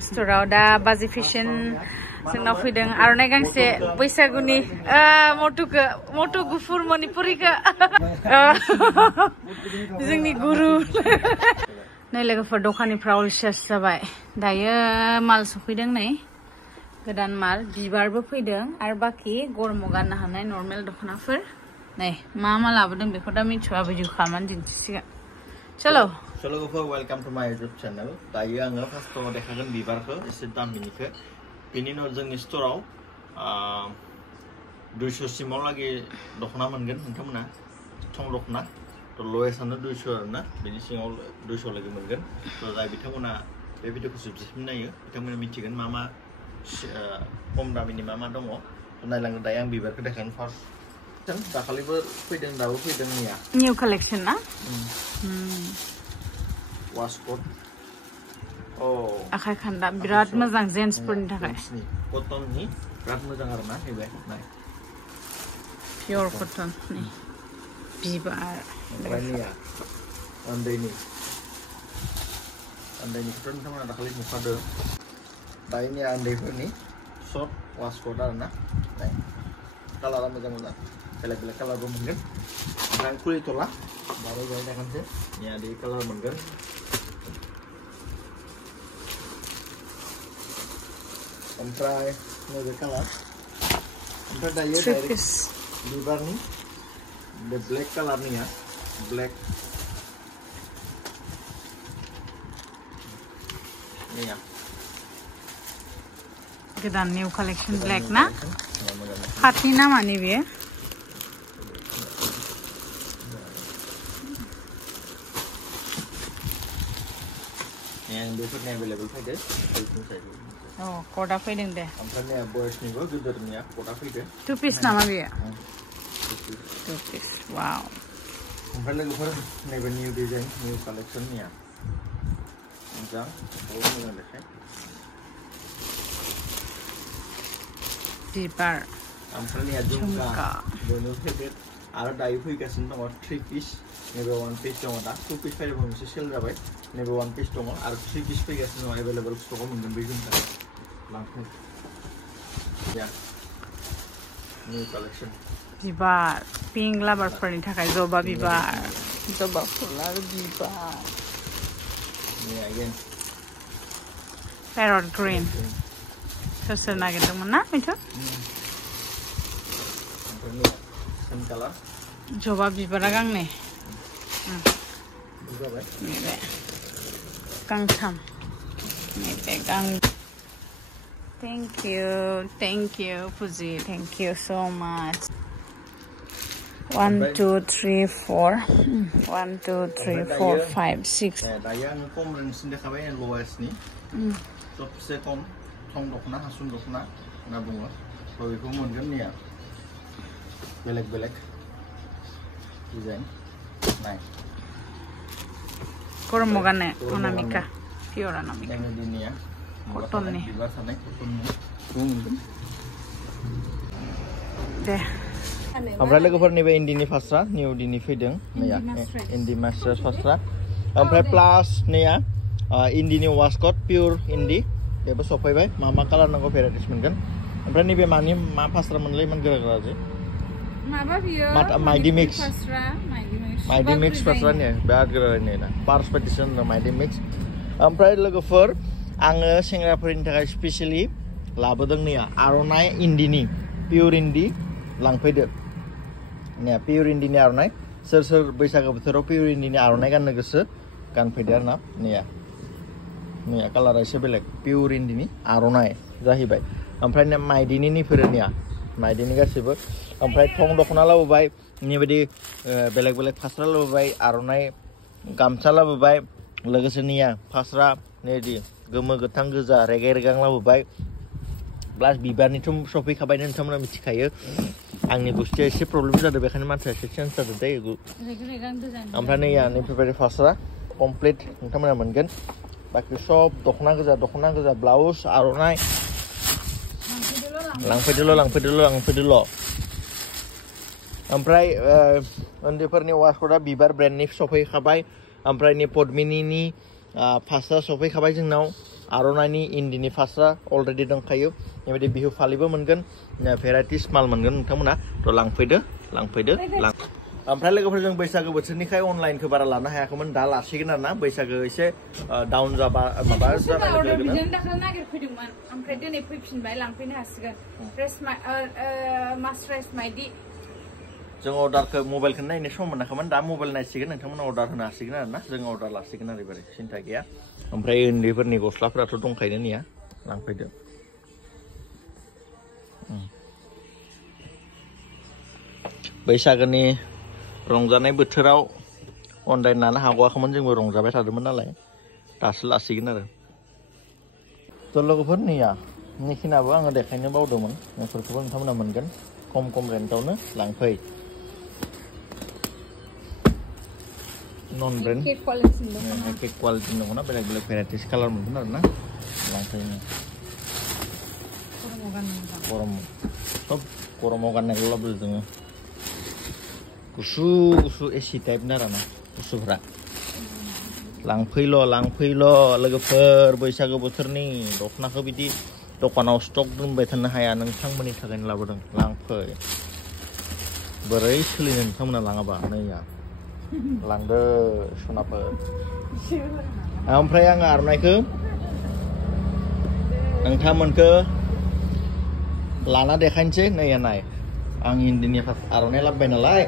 स्टोराव दा बाजि फेशन जोंनाव फैदों आर'नाइ गांसे बैसागुनि मटु गुफुर मणिपुरिखौ जोंनि गुरु नै लोगोफोर दखाननिफ्राय अलसियास जाबाय दायो माल सफैदों नै गोदान माल बिबारबो फैदों आरो बाखि गरमाव गाननो हानाय नर्मेल दख'नाफोर नै मा लाबोदों बेखौ दा मिथिया भिडिअ खालामनानै दिन्थिसिगोन चलो लोगोफोर वेलकाम टु माय इउट्युब चेनेल दायो आङो फार्स्टआव देखागोन बिबारखौ एसे दामिनिखौ बेनि उनाव जोंनि स्ट'राव 200 सिमावलागै दख'ना मोनगोन नोंथांमोना थं दख'ना लवेस्टआनो 200 आरोना बेनि सिङाव 200 लागै मोनगोन जाय बिथांमोना बे भिडिअखौ जोबजासिम नायो बिथांमोना मिथिगोन मा खम दामिनि मा दङ नायलांगोन दायो आं बिबारखौ देखागोन फार्स्ट दाखालिबो फैदों दाबो फैदों निउ कालेक्शन ना वाशकोट आखाइ खान्दा बिराद मोजां जेन्ट्सफोरनि थाखाय कटननि बिराद मोजां आरोना नैबे नाय पियर कटन नै बिबार उन्दैनिखौथ' नोंथांमोना दाखालि नुखादों दायोनि उन्दैफोरनि सर्ट वाशकोट आरोना नाय कालारा मोजां बेलेग कालारबो मोनगोन ओमफ्राय खुलिथ'ला दाबो जाय देखानसै दै कालार मोनगोन ओमफ्राय नैबे कालार ओमफ्राय दायो डाइरेक्ट बिबारनि बे ब्लेक कालारनिया ब्लेक गोदान निउ कालेक्शन ब्लेक ना हाथनि नामानि बेयो बेफोरनि एभेलेबल फैदो कोडा फैदों दे ओमफ्राय बयसनिबो गिदिरनिया कोडा फैदो 2 पिस नामा बेयो 2 पिस वाव ओमफ्राय लोगोफोर नैबे निउ डिजाइन निउ कालेक्शननिया मोजां मोजां देखाय बिबार ओमफ्राय झुमका बयनिबो फेभरेट आरो दायो फैगासिनो दङ 3 पिस नैबे 1 पिस दङ दा 2 पिस फैबा मोनसे सेल जाबाय नैबे 1 पिस दङ आरो 3 पिस फैगासिनो दङ एभेलेबल स्टकआव मोनगोन बे झुमका लांफै निउ कालेक्शन बिबार पिंक लाभारफोरनि थाखाय जबा बिबार जबा फुल आरो बिबार पेरट ग्रीन सोर नागिरदोंमोन ना मिथु जबा बिबारा गांनै नैबे गांथाम नैबे गां थेंक यू फुजि थेंक यू सो माच 1 2 3 4 1 2 3 4 5 6 दायो आङो खम रेन्जनि देखाबाय लवेस्टनि सबसे खम थं दख'ना हासुं दख'ना होनना बुङो बेखौ मोनगोन निया बेलेग डिजाइन नाय गरमाव गाननो अनामिका पियर अनामिका दिनिया कटननि बिबार थानाय कटननि मोनगोन दे ओमफ्राय लोगोफोर नैबे इन्दिनि फास्रा निउ दिनि फैदों मैया इन्दि मास्टार्स फास्रा ओमफ्राय प्लास नैया इन्दिनि वाशकोट पियर इन्दि बेबो सफैबाय मा कालार नांगौ भेराइटिस मोनगोन ओमफ्राय नैबे मा फास्रा मोनलै इमान गोरा जे माबा बियो माइदि मिक्स फास्रा ने बिराद गोरा ना पार्स बायदिसो होनदों माइदि मिक्स ओमफ्राय लोगोफोर आङो सेंग्राफोरनि थाखाय स्पेसियेलि लाबोदों नैया आर'नाइ इन्दिनि पियर इन्दि लांफैदो ने पियर इन्दिनि आर'नाइ सोर बैसागो बोथोराव पियर इन्दिनि आर'नाइ गाननो गोसो गानफैदो आरोना नैया कालारा एसे बेलेग पियर इन्दिनि आर'नाइ जाहैबाय ओमफ्राय माइदिनि निफोरनिया माइदिनि गासैबो ओमफ्राय थं दख'ना लाबोबाय बेबायदि बेलेग फास्रा लाबोबाय आर'नाइ गामसा लाबोबाय लोगोसे निया फास्रा नैदि गोमो गोथां गोजा रेगे रेगां लाबोबाय प्लास बिबारनिथ' सफैखाबाय नोंथांमोना मिथिखायो आंनि गुस्थिया एसे प्रब्लेम जादों बेखायनो मानसिया एसे चेन्ज जादों दै ओमफ्राय नैया नैफोरबायदि फास्रा कमप्लिट नोंथांमोना मोनगोन बाखि सब दख'ना गोजा ब्लाउस आर'नाइ लांफैदोल' ओमफ्राय उन्दैफोरनि वासकटआ बिबार ब्रेन्डनि सफैखाबाय ओमफ्राय नै पद्मिनिनि फास्रा सफैखाबाय जोंनाव आर'नाइनि इन्दिनि फास्रा अलरेडि दंखायो बेबायदि बिहु फालिबो मोनगोन भेराइटिस माल मोनगोन नोंथांमोना थ' लांफैदो ओमफ्राय लोगोफोर जों बैसागो बोथोरनिखाय अनलाइनखौ बारा लानो हायाखैमोन दा लासिगोन आरोना बैसागो एसे डाउन जाबा माबा जानाय बिदिनो दाखालि नागिरफैदोंमोन ओमफ्राय दिनै फैफिनबाय लांफैनो हासिगोन मास्राइस माइदि जों अर्डारखौ मबाइलखौ नायनो सम मोनाखैमोन दा मबाइल नायसिगोन नोंथांमोना अर्डार होनो हासिगोन आरोना जों अर्डार लासिगोन ओरैबायदि सिन्था गैया ओमफ्राय उन्दैफोरनि गस्लाफोराथ' दंखायो निया लांफैदो बैसागोनि रंजानाय बोथोराव अनलाइन लानो हागौआखैमोन जोंबो रंजाबाय थादोंमोन नालाय दासो लासिगोन आरो थ' लोगोफोर निया निखिनाबो आङो देखायनो बावदोंमोन बेफोरखौबो नोंथांमोना मोनगोन खम रेन्टआवनो लांफै नन ब्रेन्ड एखे क्वालिटि दङना बेलेग भेराइटिस कालार मोनगोन आरोना लांफैनो गरमाव गाननायखौ लाबोदो जोङो गुसु एसि टाइपनि आरोना गुसुफ्रा लांफैल' लोगोफोर बैसागो बोथोरनि दख'नाखौ बिदि दखानाव स्टक दोनबाय थानो हाया नोंथांमोननि थाखायनो लाबोदों लांफै बोरै सोलिनो नोंथांमोना लाङाबा नैया लांदो सनाफोर ओमफ्राय आङो आर'नाइखौ नोंथांमोनखौ लाना देखायनोसै नैया नाय आं इन्दिनि आर'नाइ लाबोबाय नालाय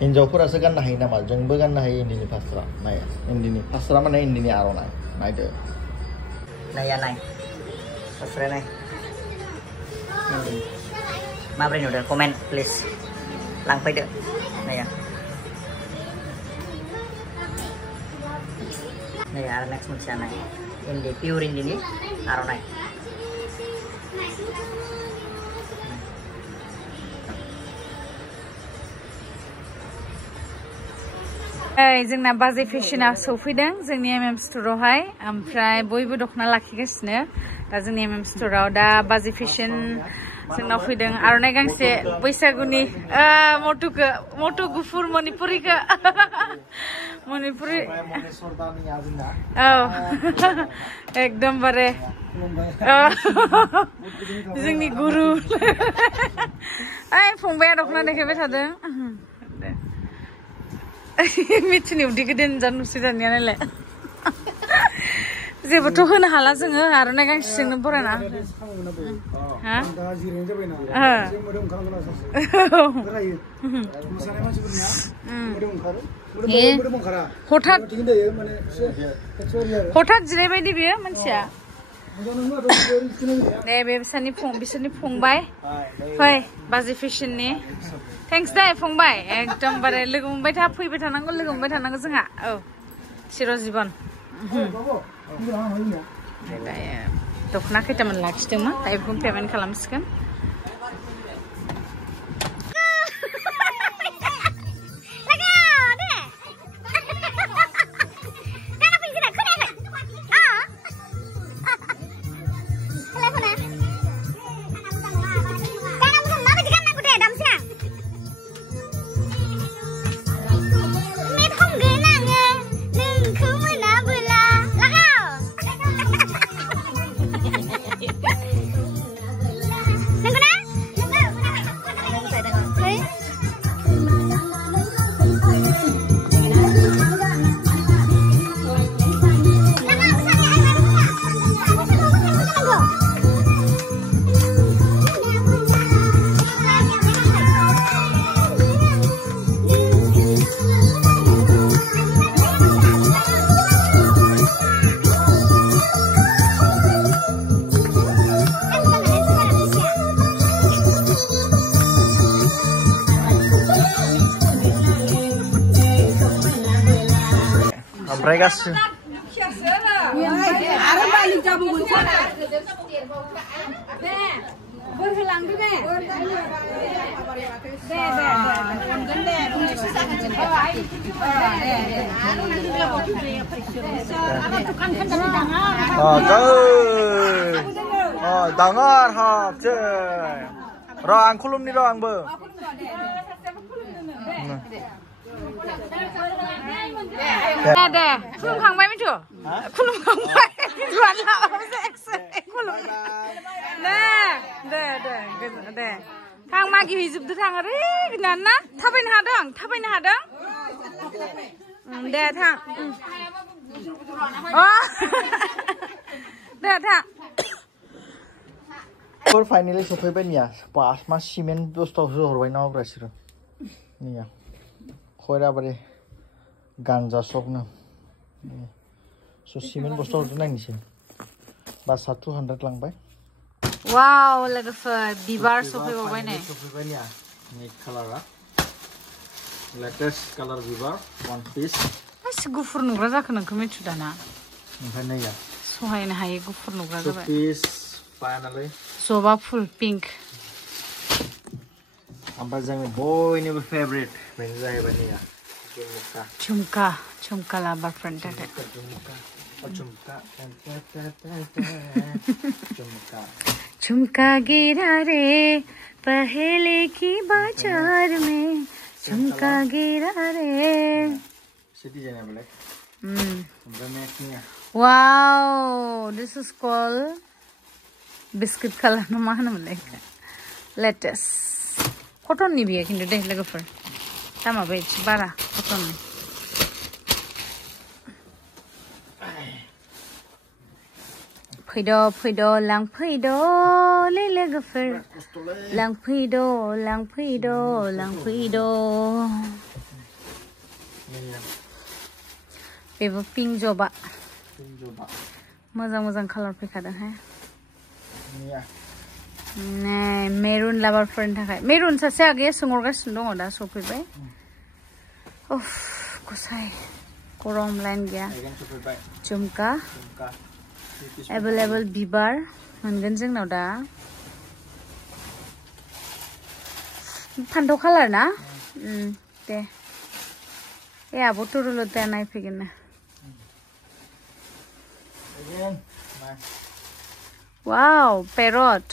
हिन्जावफोरासो गाननो हायो नामा जोंबो गाननो हायो इन्दिनि फास्रा नाय इन्दिनि फास्रा माने इन्दिनि आर'नाइ नायदो नाया नाय फास्रा नाय माब्रै नुदों कमेन्ट प्लिज लांफैदो नाया आरो नेक्स्ट मोनसेया नाय इन्दि पियर इन्दिनि आर'नाइ जोंना बाजै फेशना सफैदों जोंनि MM स्ट'रावहाय ओमफ्राय बयबो दख'ना लाखिगासिनो दा जोंनि MM स्ट'राव दा बाजै फेशन जोंनाव फैदों आर'नाइ गांसे बैसागुनि मटु गुफुर मणिपुरिखौ मणिपुरि औ एकदमबारे जोंनि गुरु फंबाया दख'ना देखायबाय थादों मिथिनि उदैखौ दोनजानो नुसै दानिया नालाय जेबोथ' होनो हाला जोङो आर'नाइ गांसेजोंनो बरायना हठात जिरायबायदि बेयो मानसिया दे बे बिसोरनि फंबाय फै बाजै फेशननि थेंक्स दे फंबाय एकदमबारे लोगो मोनबाय था फैबाय थानांगौ जोंहा औ चिरजीबन दख'ना खैथामान लाखिदोंमोन दा बेखौ पेमेन्ट खालामसिगोन ओमफ्राय गासिबो दाङार हाब र' आं खुलुमनि र' आंबो दे खुलुमखांबाय मिथु खुलुमखांबाय दुआन लाबाबो जायाखिसै खुलुम दे थां मागि हैजोबदो थां ओरै ना थाबायनो हादों दे थां दे थां For finally सफैबाय निया पास मा सिमेन्ट बस्तावसो हरबाय ना ब्रासरो निया खयराबारि गांजा सकनो सो सिमेन्ट बस्तावसो नायनोसै बासा 200 लांबाय वाव लोगोफोर बिबार सफैबावबाय नै सफैबाय निया नि कालारा लेटेस्ट कालार बिबार one piece एसे गुफुर नुग्रा जाखो नोंखौ मिथु दाना ओमफ्राय नैया सहायनो हायै गुफुर नुग्रा जाबाय piece finally जबा फुल पिंक ओमफ्राय जोंनि बयनिबो फेभरेट बेनो जाहैबाय निया झुमका लाभारफोरनि थाखाय झुमका गिरा रे पहले की बाजार में झुमका गिरा रे wow this is called biscuit color no मा होनोमोनलाय लेटेस्ट कटननि बियो खिन्थु दे लोगोफोर दामाबो एसे बारा कटननि फैद' लांफैद' ले लोगोफोर लांफैद' बेबो पिंक जबा मोजां कालार फैखादों हाय मेरुन लाभारफोरनि थाखाय मेरुन सासे आगैया सोंहरगासिनो दङ दा सफैबाय उफ गसाय गरम लाइन गैया झुमका एभेलेबल बिबार मोनगोन जोंनाव दा फान्थाव कालार ना दे ए आब' तुरुल दा नायफैगोन ना वाव पेरट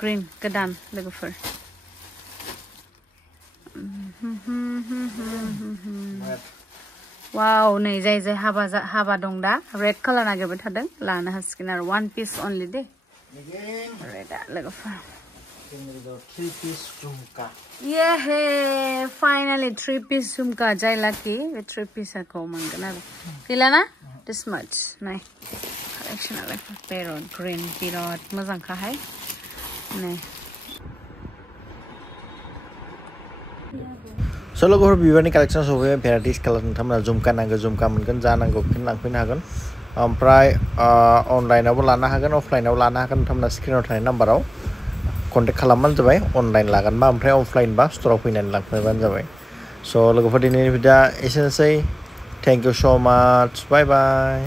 ग्रीन गोदान लोगोफोर वाव नै जाय हाबा दं दा रेड कालार नागिरबाय थादों लानो हासिगोन आरो one piece only दे रेडा लोगोफोर 3 piece झुमका येहे फाइनली 3 piece झुमका जाय लाखि बे 3 piece खौ मोनगोन आरो गैला ना this much नाय कालेक्शन आलाय पेरट ग्रीन बिराद मोजांखाहाय नै सो लोगोफोर बिबारनि कालेक्शन सफैबाय भेराइटिस कालार नोंथांमोना झुमका नांगौ झुमका मोनगोन जा नांगौ फिन लांफैनो हागोन ओमफ्राय अनलाइनावबो लानो हागोन अफलाइनाव लानो हागोन नोंथांमोना स्क्रिनाव थानाय नाम्बाराव कन्टेक्ट खालामबानो जाबाय अनलाइन लागोनबा ओमफ्राय अफलाइनबा स्ट'राव फैनानै लांफैबानो जाबाय स' लोगोफोर दिनैनि भिडिअ'आ एसेनोसै थेंक इउ स' माच बाय बाय